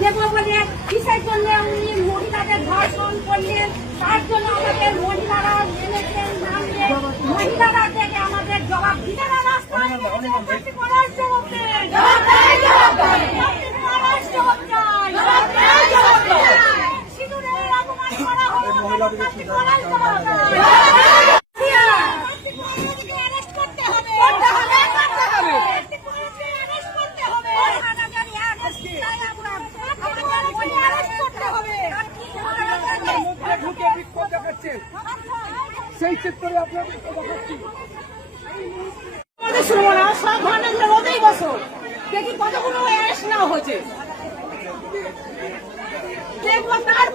দেবো বলে কিসের জন্য উনি মহিলাদের ধর্ষণ করলেন, তার জন্য আমাদের মহিলারা এনেছেন, নামলেন, মহিলারা থেকে আমাদের জবাব দিতে সেই ক্ষেত্রে আপনার শুনবো না, সব ধরনের রোদেই বসো, দেখি কতগুলো অ্যারেস্ট নেওয়া হয়েছে, দেখবো তার